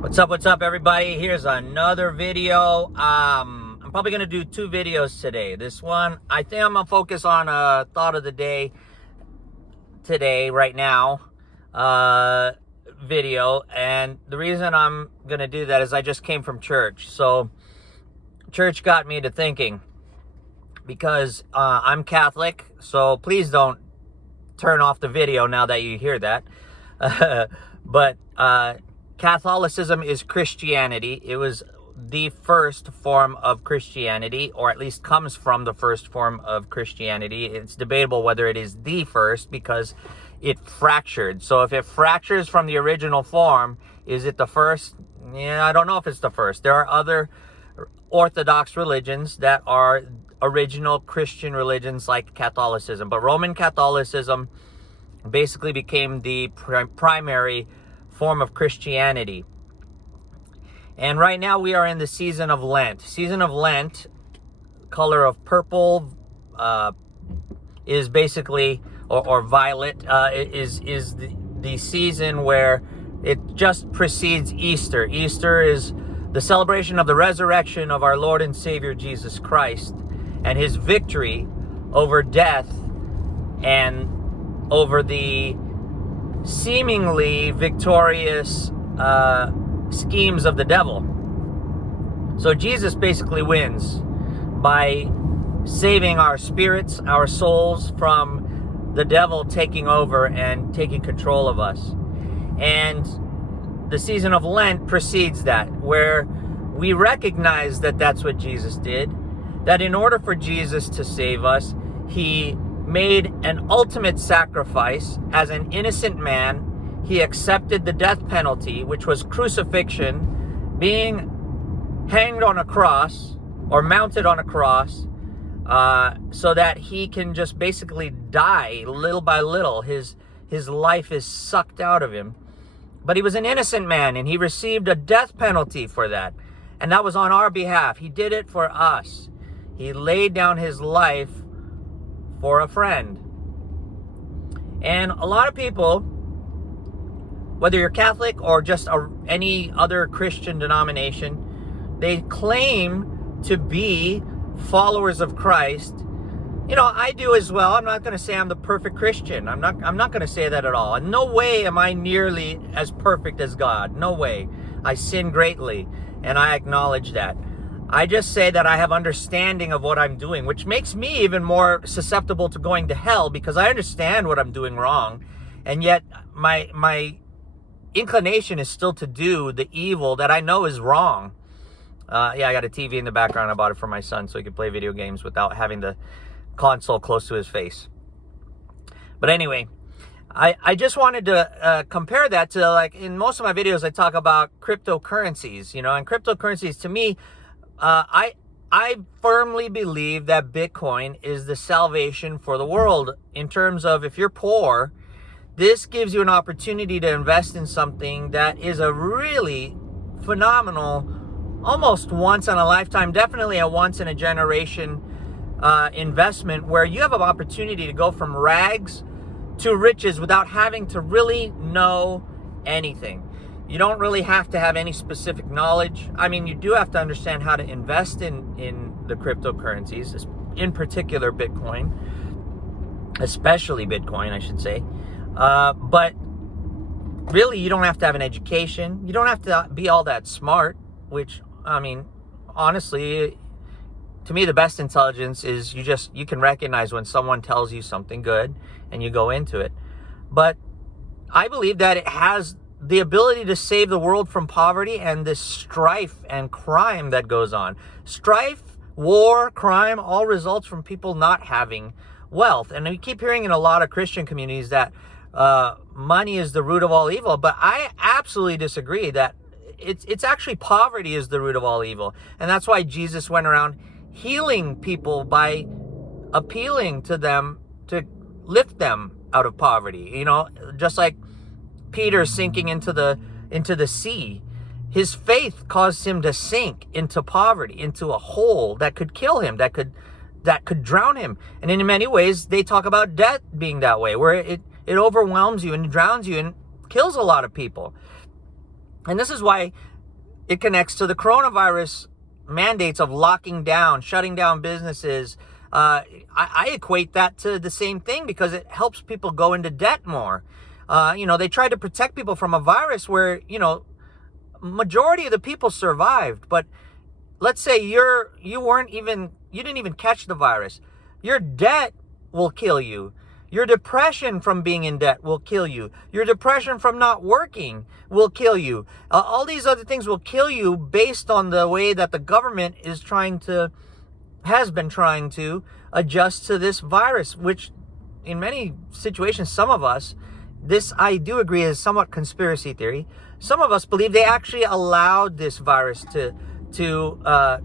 What's up, everybody? Here's another video. I'm probably going to do two videos today. This one, I think I'm going to focus on a thought of the day today, right now, video. And the reason I'm going to do that is I just came from church. So church got me to thinking, because I'm Catholic. So please don't turn off the video now that you hear that. But Catholicism is Christianity. It was the first form of Christianity, or at least comes from the first form of Christianity. It's debatable whether it is the first because it fractured. So if it fractures from the original form, is it the first? Yeah, I don't know if it's the first. There are other Orthodox religions that are original Christian religions like Catholicism, but Roman Catholicism basically became the primary form of Christianity. And right now we are in the season of Lent. Season of Lent, color of purple, is basically, or violet, is the season where it just precedes Easter. Easter is the celebration of the resurrection of our Lord and Savior Jesus Christ and his victory over death and over the seemingly victorious schemes of the devil. So Jesus basically wins by saving our spirits, our souls from the devil taking over and taking control of us. And the season of Lent precedes that, where we recognize that that's what Jesus did, that in order for Jesus to save us, he made an ultimate sacrifice as an innocent man. He accepted the death penalty, which was crucifixion, being hanged on a cross or mounted on a cross, so that he can just basically die little by little. His life is sucked out of him. But he was an innocent man, and he received a death penalty for that. And that was on our behalf. He did it for us. He laid down his life for a friend. And a lot of people, whether you're Catholic or just any other Christian denomination, they claim to be followers of Christ. You know, I do as well. I'm not going to say I'm the perfect Christian. I'm not going to say that at all. In no way am I nearly as perfect as God. No way. I sin greatly, and I acknowledge that. I just say that I have understanding of what I'm doing, which makes me even more susceptible to going to hell, because I understand what I'm doing wrong. And yet my inclination is still to do the evil that I know is wrong. Yeah, I got a TV in the background. I bought it for my son so he could play video games without having the console close to his face. But anyway, I just wanted to compare that to, like, in most of my videos, I talk about cryptocurrencies, you know, and cryptocurrencies to me, I firmly believe that Bitcoin is the salvation for the world. In terms of, if you're poor, this gives you an opportunity to invest in something that is a really phenomenal, almost once in a lifetime, definitely a once in a generation investment, where you have an opportunity to go from rags to riches without having to really know anything. You don't really have to have any specific knowledge. I mean, you do have to understand how to invest in the cryptocurrencies, in particular Bitcoin, especially Bitcoin, I should say. But really, you don't have to have an education. You don't have to be all that smart, which, I mean, honestly, to me, the best intelligence is you can recognize when someone tells you something good and you go into it. But I believe that it has the ability to save the world from poverty and this strife and crime that goes on. Strife, war, crime, all results from people not having wealth. And we keep hearing in a lot of Christian communities that money is the root of all evil. But I absolutely disagree. That it's actually poverty is the root of all evil. And that's why Jesus went around healing people by appealing to them to lift them out of poverty. You know, just like Peter sinking into the sea, his faith caused him to sink into poverty, into a hole that could kill him, that could drown him. And in many ways, they talk about death being that way, where it overwhelms you and drowns you and kills a lot of people. And this is why it connects to the coronavirus mandates of locking down, shutting down businesses. I equate that to the same thing because it helps people go into debt more. They tried to protect people from a virus where, majority of the people survived. But let's say you didn't even catch the virus. Your debt will kill you. Your depression from being in debt will kill you. Your depression from not working will kill you. All these other things will kill you based on the way that the government has been trying to adjust to this virus, which in many situations, some of us, this I do agree is somewhat conspiracy theory. Some of us believe they actually allowed this virus to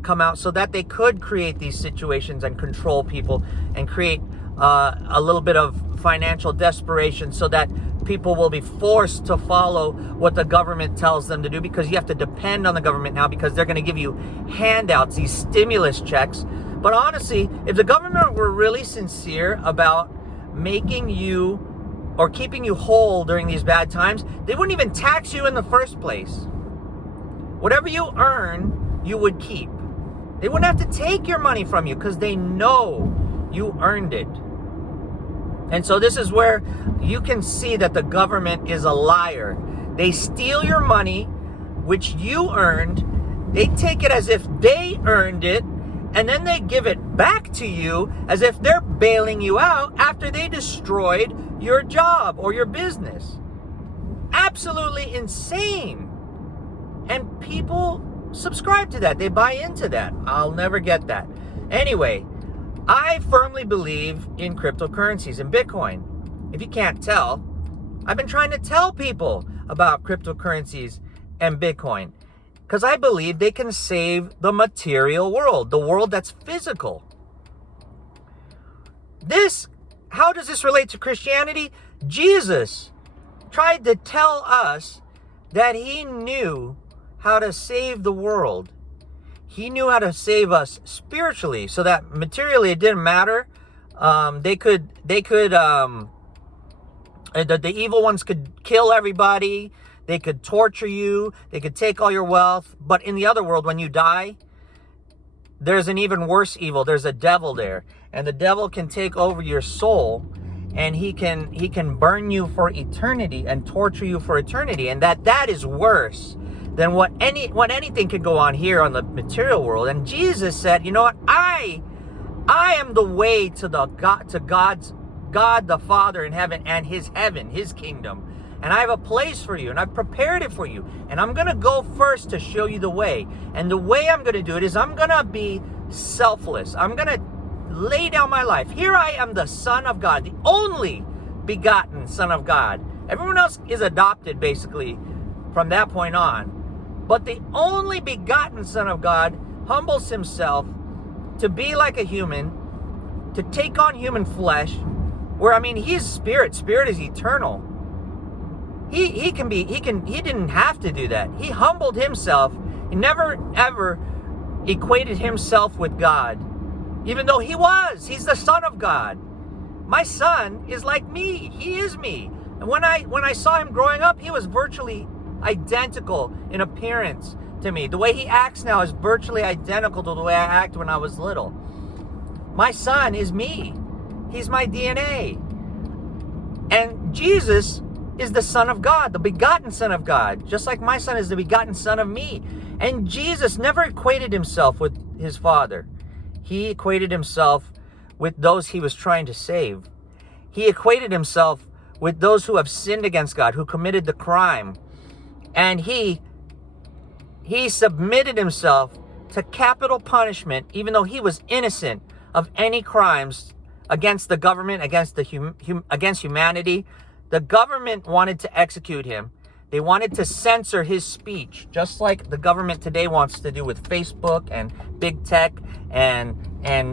come out so that they could create these situations and control people and create a little bit of financial desperation so that people will be forced to follow what the government tells them to do, because you have to depend on the government now because they're going to give you handouts, these stimulus checks. But honestly, if the government were really sincere about making you or keeping you whole during these bad times, they wouldn't even tax you in the first place. Whatever you earn, you would keep. They wouldn't have to take your money from you because they know you earned it. And so this is where you can see that the government is a liar. They steal your money, which you earned. They take it as if they earned it, and then they give it back to you as if they're bailing you out after they destroyed your job or your business. Absolutely insane. And people subscribe to that. They buy into that. I'll never get that. Anyway, I firmly believe in cryptocurrencies and Bitcoin. If you can't tell, I've been trying to tell people about cryptocurrencies and Bitcoin because I believe they can save the material world, the world that's physical. How does this relate to Christianity? Jesus tried to tell us that he knew how to save the world. He knew how to save us spiritually, so that materially it didn't matter. The evil ones could kill everybody. They could torture you. They could take all your wealth. But in the other world, when you die, there's an even worse evil. There's a devil there, and the devil can take over your soul, and he can burn you for eternity and torture you for eternity, and that is worse than what anything could go on here on the material world. And Jesus said, you know what? I am the way to God the Father in heaven and his heaven, his kingdom. And I have a place for you, and I've prepared it for you. And I'm going to go first to show you the way. And the way I'm going to do it is I'm going to be selfless. I'm going to lay down my life. Here I am, the Son of God, the only begotten Son of God. Everyone else is adopted, basically, from that point on. But the only begotten Son of God humbles himself to be like a human, to take on human flesh, where, he's spirit. Spirit is eternal. He didn't have to do that. He humbled himself. He never, ever equated himself with God, even though he's the Son of God. My son is like me. He is me. And when I saw him growing up, he was virtually identical in appearance to me. The way he acts now is virtually identical to the way I acted when I was little. My son is me. He's my DNA. And Jesus is the Son of God, the begotten Son of God, just like my son is the begotten Son of me. And Jesus never equated himself with his Father. He equated himself with those he was trying to save. He equated himself with those who have sinned against God, who committed the crime. And he submitted himself to capital punishment, even though he was innocent of any crimes against the government, against humanity. The government wanted to execute him. They wanted to censor his speech, just like the government today wants to do with Facebook and big tech and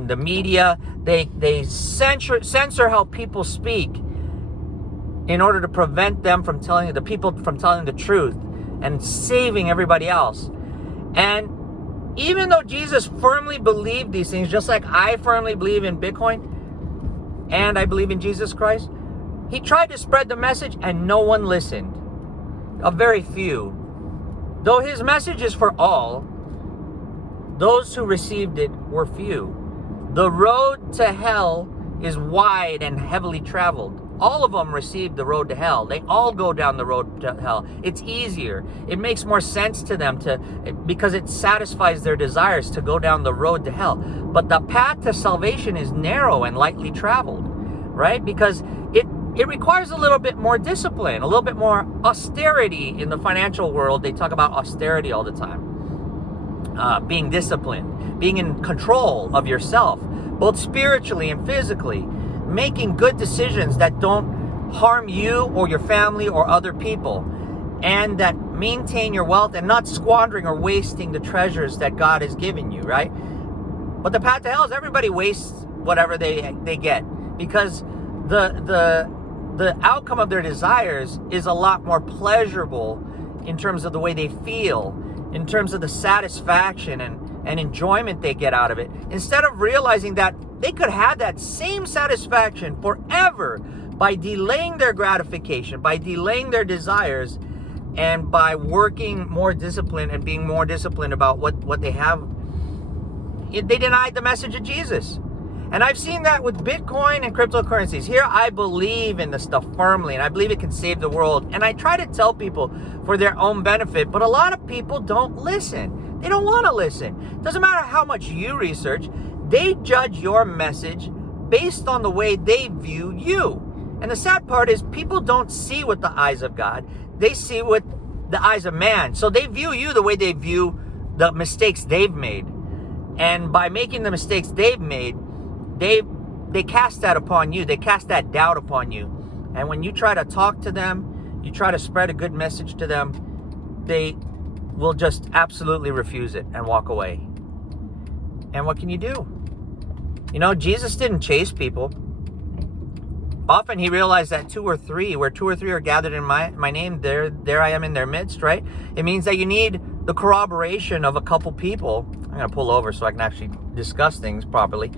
the media. They censor how people speak in order to prevent them from telling the truth and saving everybody else. And even though Jesus firmly believed these things, just like I firmly believe in Bitcoin and I believe in Jesus Christ, he tried to spread the message and no one listened. A very few. Though his message is for all, those who received it were few. The road to hell is wide and heavily traveled. All of them received the road to hell. They all go down the road to hell. It's easier. It makes more sense to them because it satisfies their desires to go down the road to hell. But the path to salvation is narrow and lightly traveled, right? Because it requires a little bit more discipline, a little bit more austerity. In the financial world, they talk about austerity all the time. Being disciplined, being in control of yourself, both spiritually and physically, making good decisions that don't harm you or your family or other people, and that maintain your wealth and not squandering or wasting the treasures that God has given you, right? But the path to hell is everybody wastes whatever they get, because the outcome of their desires is a lot more pleasurable in terms of the way they feel, in terms of the satisfaction and enjoyment they get out of it, instead of realizing that they could have that same satisfaction forever by delaying their gratification, by delaying their desires, and by working more disciplined and being more disciplined about what they have. They denied the message of Jesus. And I've seen that with Bitcoin and cryptocurrencies. Here, I believe in this stuff firmly, and I believe it can save the world. And I try to tell people for their own benefit, but a lot of people don't listen. They don't want to listen. Doesn't matter how much you research. They judge your message based on the way they view you. And the sad part is people don't see with the eyes of God. They see with the eyes of man. So they view you the way they view the mistakes they've made. And by making the mistakes they've made, they cast that upon you. They cast that doubt upon you. And when you try to talk to them, you try to spread a good message to them, they will just absolutely refuse it and walk away. And what can you do? You know, Jesus didn't chase people. Often he realized that where two or three are gathered in my name, there I am in their midst, right? It means that you need the corroboration of a couple people. I'm going to pull over so I can actually discuss things properly.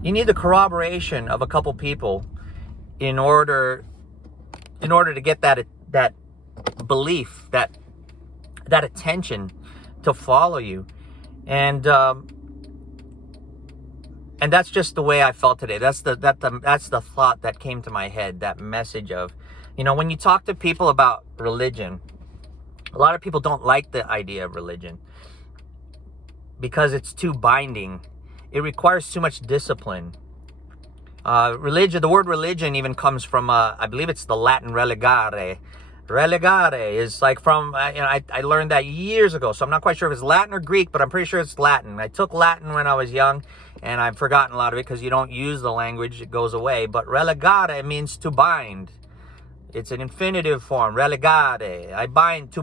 You need the corroboration of a couple people in order to get that belief, that attention to follow you. And that's just the way I felt today. That's the thought that came to my head, that message of, you know, when you talk to people about religion, a lot of people don't like the idea of religion because it's too binding. It requires too much discipline. Religion, the word religion even comes from, I believe it's the Latin religare. Religare is like from, I learned that years ago, so I'm not quite sure if it's Latin or Greek, but I'm pretty sure it's Latin. I took Latin when I was young, and I've forgotten a lot of it because you don't use the language, it goes away. But religare means to bind. It's an infinitive form, religare. I bind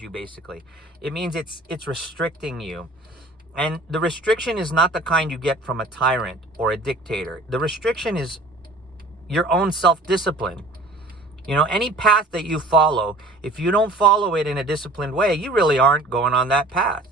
you, basically. It means it's restricting you. And the restriction is not the kind you get from a tyrant or a dictator. The restriction is your own self-discipline. You know, any path that you follow, if you don't follow it in a disciplined way, you really aren't going on that path.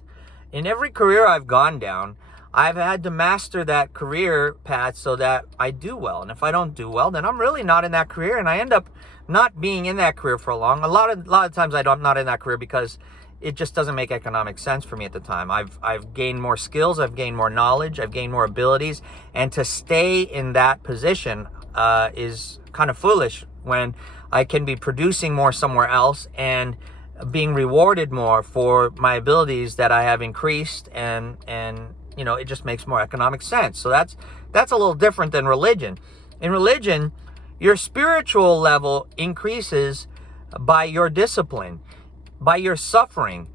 In every career I've gone down, I've had to master that career path so that I do well. And if I don't do well, then I'm really not in that career, and I end up not being in that career for long. A lot of times I'm not in that career because it just doesn't make economic sense for me at the time. I've gained more skills, I've gained more knowledge, I've gained more abilities, and to stay in that position is kind of foolish when I can be producing more somewhere else and being rewarded more for my abilities that I have increased, and you know, it just makes more economic sense. So that's a little different than religion. In religion, your spiritual level increases by your discipline, by your suffering.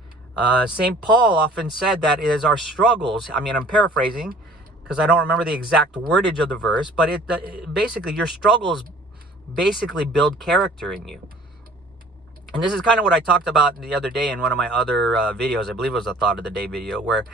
St. Paul often said that it is our struggles. I mean, I'm paraphrasing because I don't remember the exact wordage of the verse, but basically your struggles basically build character in you. And this is kind of what I talked about the other day in one of my other videos. I believe it was a Thought of the Day video, where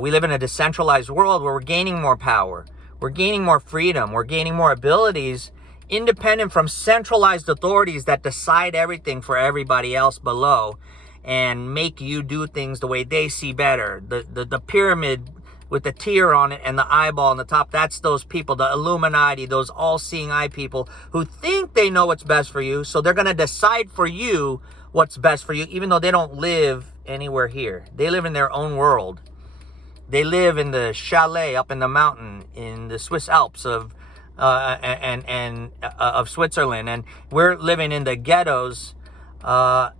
we live in a decentralized world where we're gaining more power, we're gaining more freedom, we're gaining more abilities, independent from centralized authorities that decide everything for everybody else below and make you do things the way they see better. The pyramid with the tear on it and the eyeball on the top, that's those people, the Illuminati, those all-seeing eye people who think they know what's best for you, so they're going to decide for you what's best for you, even though they don't live anywhere here. They live in their own world. They live in the chalet up in the mountain in the Swiss Alps of Switzerland, and we're living in the ghettos. I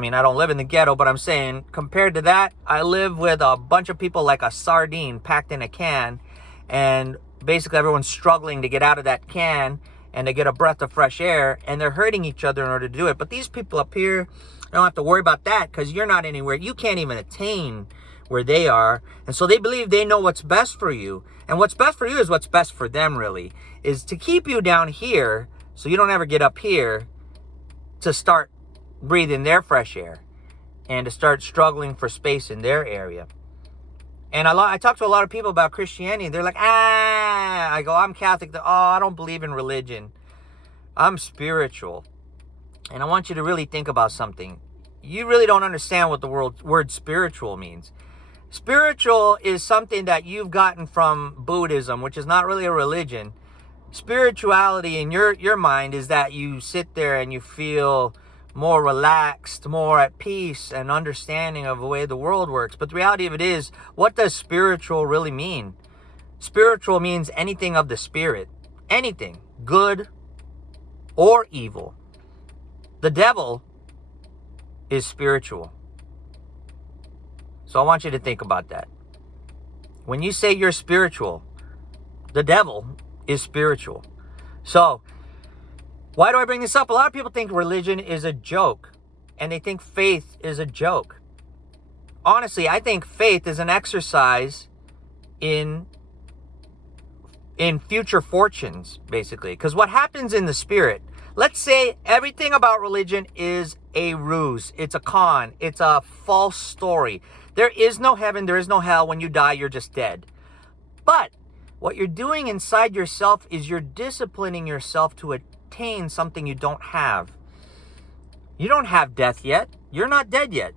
mean, I don't live in the ghetto, but I'm saying compared to that, I live with a bunch of people like a sardine packed in a can, and basically everyone's struggling to get out of that can and to get a breath of fresh air, and they're hurting each other in order to do it. But these people up here don't have to worry about that because you're not anywhere. You can't even attain where they are. And so they believe they know what's best for you. And what's best for you is what's best for them, really, is to keep you down here so you don't ever get up here to start breathing their fresh air and to start struggling for space in their area. And I talk to a lot of people about Christianity. They're like, I go, I'm Catholic. I don't believe in religion. I'm spiritual. And I want you to really think about something. You really don't understand what the word spiritual means. Spiritual is something that you've gotten from Buddhism, which is not really a religion. Spirituality in your mind is that you sit there and you feel more relaxed, more at peace and understanding of the way the world works. But the reality of it is, what does spiritual really mean? Spiritual means anything of the spirit. Anything, good or evil. The devil is spiritual. So I want you to think about that. When you say you're spiritual, the devil is spiritual. So why do I bring this up? A lot of people think religion is a joke, and they think faith is a joke. Honestly, I think faith is an exercise in future fortunes, basically. Because what happens in the spirit, let's say everything about religion is a ruse. It's a con. It's a false story. There is no heaven. There is no hell. When you die, you're just dead. But what you're doing inside yourself is you're disciplining yourself to attain something you don't have. You don't have death yet. You're not dead yet.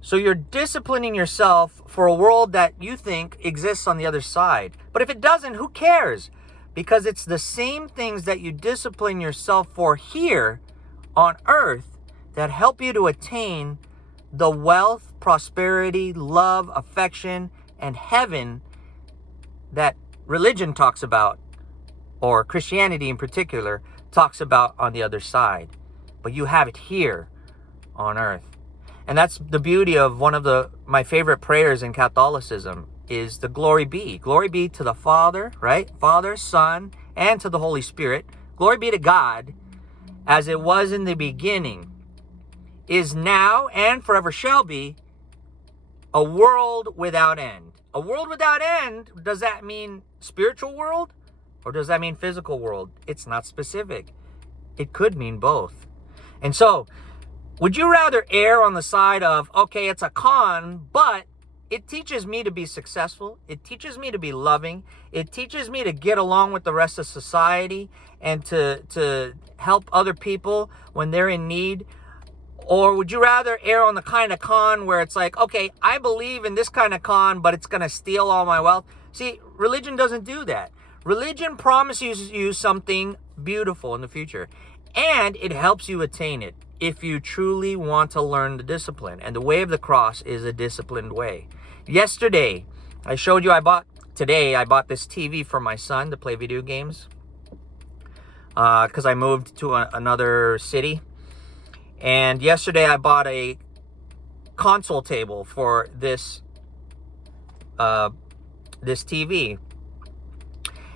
So you're disciplining yourself for a world that you think exists on the other side. But if it doesn't, who cares? Because it's the same things that you discipline yourself for here on earth that help you to attain the wealth, prosperity, love, affection, and heaven that religion talks about, or Christianity in particular talks about on the other side. But you have it here on earth. And that's the beauty of one of my favorite prayers in Catholicism is the glory be. Glory be to the Father, right? Father, Son, and to the Holy Spirit. Glory be to God, as it was in the beginning, is now, and forever shall be, a world without end. A world without end, does that mean spiritual world? Or does that mean physical world? It's not specific. It could mean both. And so, would you rather err on the side of, okay, it's a con, but it teaches me to be successful. It teaches me to be loving. It teaches me to get along with the rest of society and to help other people when they're in need. Or would you rather err on the kind of con where it's like, okay, I believe in this kind of con, but it's going to steal all my wealth? See, religion doesn't do that. Religion promises you something beautiful in the future, and it helps you attain it if you truly want to learn the discipline. And the way of the cross is a disciplined way. Yesterday, I showed you I bought this TV for my son to play video games because I moved to another city. And yesterday I bought a console table for this TV.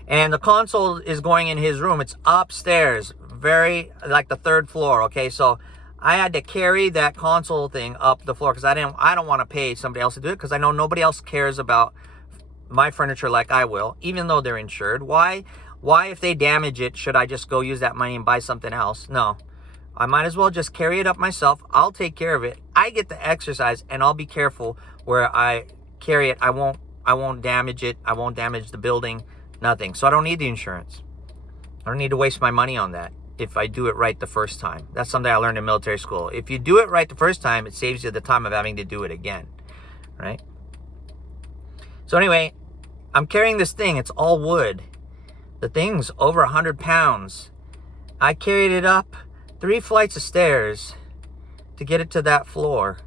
And the console is going in his room. It's upstairs, like the third floor, okay? So I had to carry that console thing up the floor because I don't want to pay somebody else to do it because I know nobody else cares about my furniture like I will, even though they're insured. Why if they damage it, should I just go use that money and buy something else? No. I might as well just carry it up myself. I'll take care of it. I get the exercise, and I'll be careful where I carry it. I won't damage it. I won't damage the building. Nothing. So I don't need the insurance. I don't need to waste my money on that if I do it right the first time. That's something I learned in military school. If you do it right the first time, it saves you the time of having to do it again. Right? So anyway, I'm carrying this thing. It's all wood. The thing's over 100 pounds. I carried it up 3 flights of stairs to get it to that floor.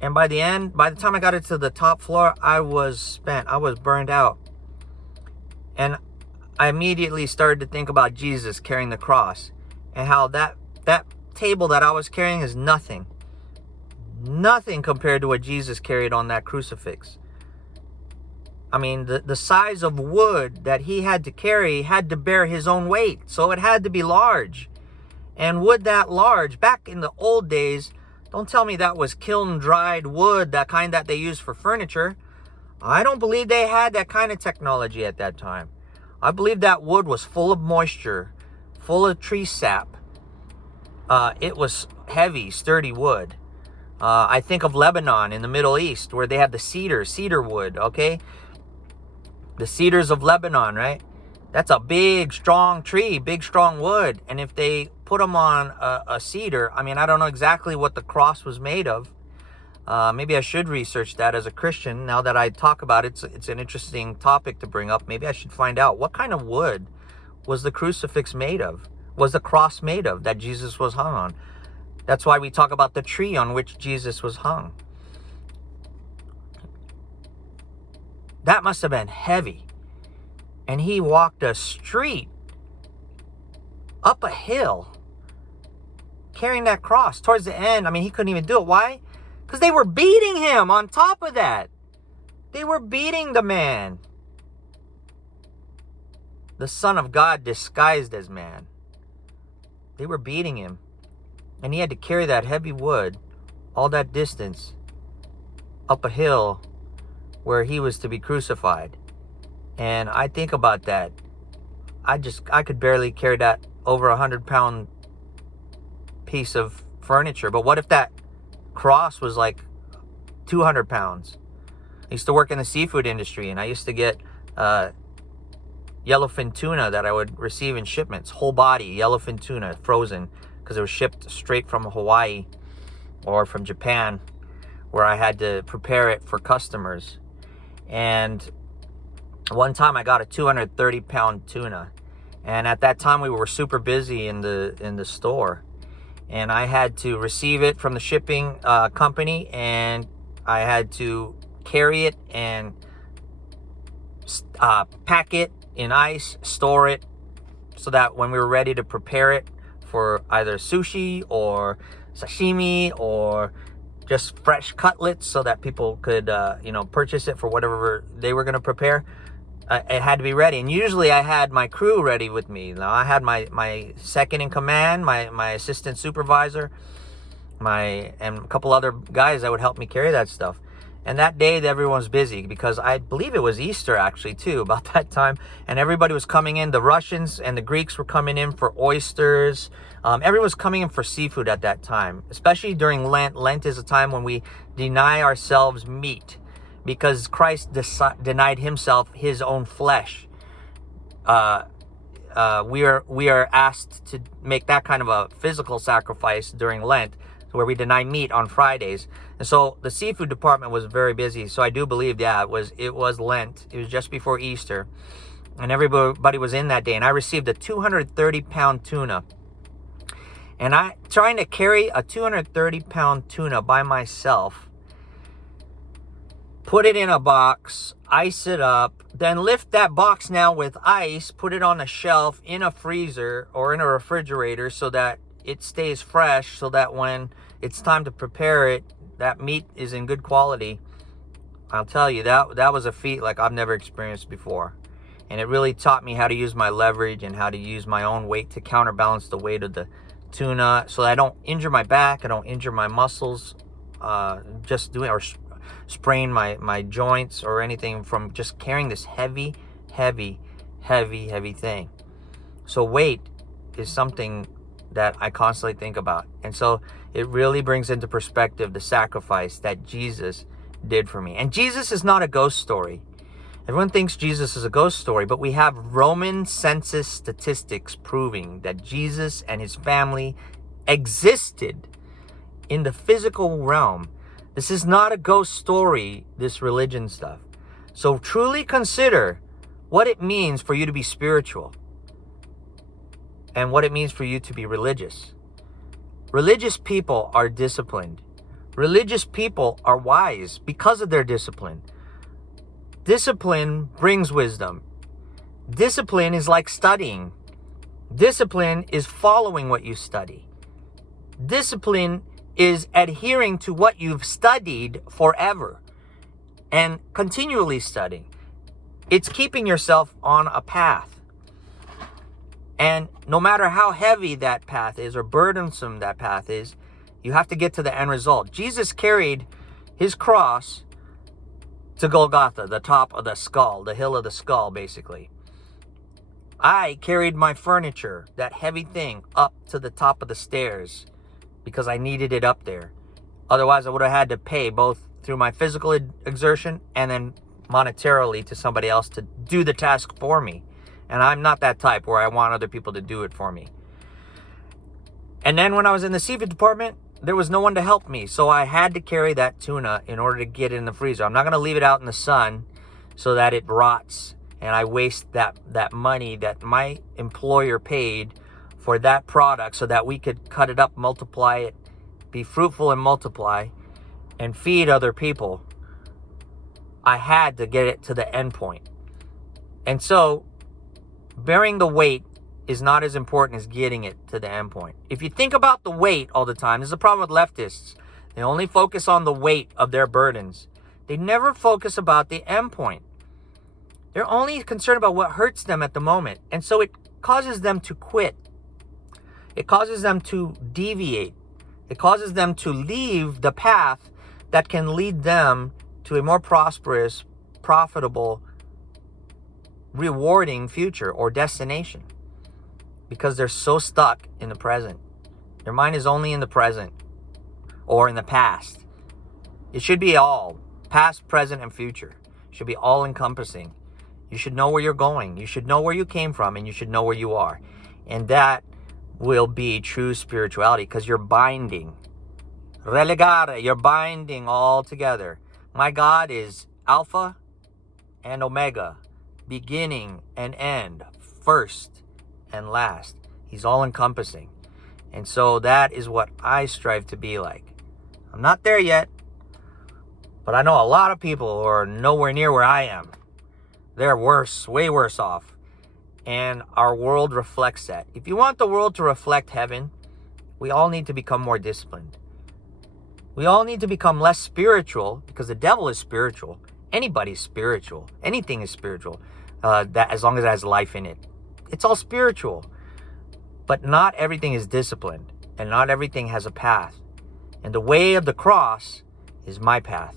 And by the time I got it to the top floor, I was spent. I was burned out. And I immediately started to think about Jesus carrying the cross and how that table that I was carrying is nothing. Nothing compared to what Jesus carried on that crucifix. I mean, the size of wood that he had to carry had to bear his own weight. So it had to be large. And wood that large, back in the old days, don't tell me that was kiln-dried wood, that kind that they use for furniture. I don't believe they had that kind of technology at that time. I believe that wood was full of moisture, full of tree sap. It was heavy, sturdy wood. I think of Lebanon in the Middle East, where they have the cedar wood, okay? The cedars of Lebanon, right? That's a big, strong tree, big, strong wood. And if they put them on a cedar, I mean, I don't know exactly what the cross was made of. Maybe I should research that as a Christian. Now that I talk about it, it's an interesting topic to bring up. Maybe I should find out what kind of wood was the crucifix made of? Was the cross made of that Jesus was hung on? That's why we talk about the tree on which Jesus was hung. That must have been heavy. And he walked a street up a hill carrying that cross towards the end. I mean, he couldn't even do it. Why? Because they were beating him on top of that. They were beating the man. The Son of God disguised as man. They were beating him. And he had to carry that heavy wood all that distance up a hill where he was to be crucified. And I think about that. I could barely carry that over 100-pound piece of furniture. But what if that cross was like 200 pounds? I used to work in the seafood industry, and I used to get yellowfin tuna that I would receive in shipments. Whole body yellowfin tuna, frozen, because it was shipped straight from Hawaii or from Japan, where I had to prepare it for customers. And one time I got a 230-pound tuna, and at that time we were super busy in the store, and I had to receive it from the shipping company, and I had to carry it and pack it in ice, store it, so that when we were ready to prepare it for either sushi or sashimi or just fresh cutlets, so that people could purchase it for whatever they were going to prepare, it had to be ready. And usually I had my crew ready with me. Now I had my second in command, my assistant supervisor, and a couple other guys that would help me carry that stuff. And that day everyone was busy, because I believe it was Easter actually too, about that time. And everybody was coming in. The Russians and the Greeks were coming in for oysters. Everyone was coming in for seafood at that time, especially during Lent. Lent is a time when we deny ourselves meat, because Christ denied himself his own flesh. We are asked to make that kind of a physical sacrifice during Lent, where we deny meat on Fridays. And so the seafood department was very busy. So I do believe, it was Lent. It was just before Easter, and everybody was in that day. And I received a 230-pound tuna. And trying to carry a 230-pound tuna by myself, put it in a box, ice it up, then lift that box now with ice, put it on a shelf in a freezer or in a refrigerator so that it stays fresh, so that when it's time to prepare it, that meat is in good quality. I'll tell you, that was a feat like I've never experienced before. And it really taught me how to use my leverage and how to use my own weight to counterbalance the weight of the tuna, so that I don't injure my back, I don't injure my muscles, or sprain my joints or anything from just carrying this heavy thing. So weight is something that I constantly think about. And so it really brings into perspective the sacrifice that Jesus did for me. And Jesus is not a ghost story. Everyone thinks Jesus is a ghost story, but we have Roman census statistics proving that Jesus and his family existed in the physical realm. This is not a ghost story, this religion stuff. So truly consider what it means for you to be spiritual and what it means for you to be religious. Religious people are disciplined. Religious people are wise because of their discipline. Discipline brings wisdom. Discipline is like studying. Discipline is following what you study. Discipline is adhering to what you've studied forever and continually studying. It's keeping yourself on a path. And no matter how heavy that path is or burdensome that path is, you have to get to the end result. Jesus carried his cross to Golgotha, the top of the skull, the hill of the skull, basically. I carried my furniture, that heavy thing, up to the top of the stairs because I needed it up there. Otherwise, I would have had to pay both through my physical exertion and then monetarily to somebody else to do the task for me. And I'm not that type where I want other people to do it for me. And then when I was in the seafood department, there was no one to help me. So I had to carry that tuna in order to get it in the freezer. I'm not going to leave it out in the sun so that it rots and I waste that money that my employer paid for that product so that we could cut it up, multiply it, be fruitful and multiply, and feed other people. I had to get it to the end point. And so bearing the weight is not as important as getting it to the end point. If you think about the weight all the time, this is a problem with leftists. They only focus on the weight of their burdens. They never focus about the end point. They're only concerned about what hurts them at the moment. And so it causes them to quit. It causes them to deviate. It causes them to leave the path that can lead them to a more prosperous, profitable, rewarding future or destination. Because they're so stuck in the present. Their mind is only in the present or in the past. It should be all, past, present, and future. It should be all encompassing. You should know where you're going. You should know where you came from, and you should know where you are. And that will be true spirituality because you're binding. Relegare, you're binding all together. My God is Alpha and Omega, beginning and end, first and last. He's all encompassing. And so that is what I strive to be like. I'm not there yet, but I know a lot of people who are nowhere near where I am. They're worse, way worse off. And our world reflects that. If you want the world to reflect heaven, we all need to become more disciplined. We all need to become less spiritual because the devil is spiritual. Anybody's spiritual. Anything is spiritual. That as long as it has life in it. It's all spiritual. But not everything is disciplined. And not everything has a path. And the way of the cross is my path.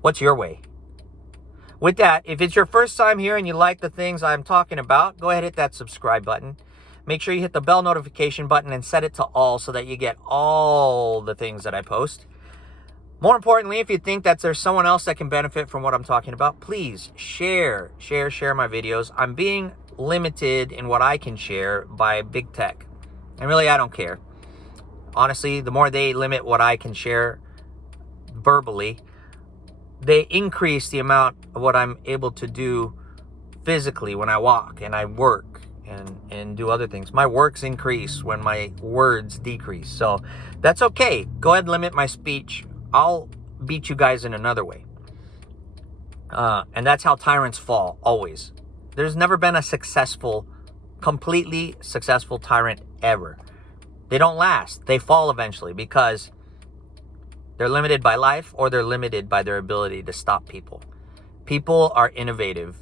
What's your way? With that, if it's your first time here and you like the things I'm talking about, go ahead and hit that subscribe button. Make sure you hit the bell notification button and set it to all so that you get all the things that I post. More importantly, if you think that there's someone else that can benefit from what I'm talking about, please share my videos. I'm being limited in what I can share by big tech. And really, I don't care. Honestly, the more they limit what I can share verbally, they increase the amount of what I'm able to do physically when I walk and I work and do other things. My works increase when my words decrease. So that's okay. Go ahead and limit my speech. I'll beat you guys in another way. And that's how tyrants fall, always. There's never been a completely successful tyrant ever. They don't last. They fall eventually because they're limited by life or they're limited by their ability to stop people. People are innovative.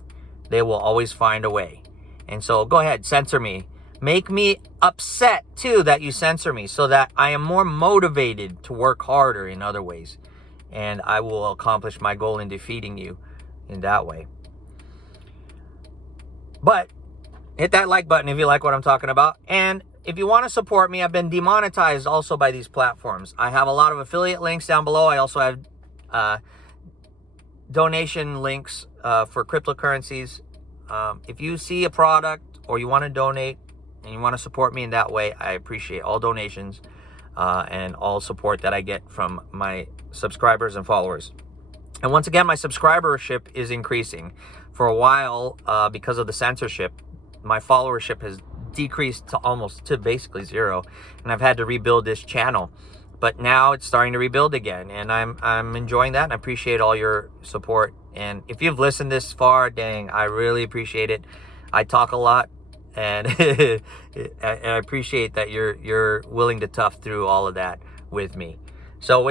They will always find a way. And so go ahead, censor me. Make me upset too that you censor me so that I am more motivated to work harder in other ways. And I will accomplish my goal in defeating you in that way. But hit that like button if you like what I'm talking about. And if you want to support me, I've been demonetized also by these platforms. I have a lot of affiliate links down below. I also have donation links for cryptocurrencies. If you see a product or you want to donate and you want to support me in that way, I appreciate all donations and all support that I get from my subscribers and followers. And once again, my subscribership is increasing. For a while, because of the censorship, my followership has decreased to almost to basically zero, and I've had to rebuild this channel. But now it's starting to rebuild again, and I'm enjoying that, and I appreciate all your support. And if you've listened this far, dang, I really appreciate it. I talk a lot, and and I appreciate that you're willing to tough through all of that with me. So with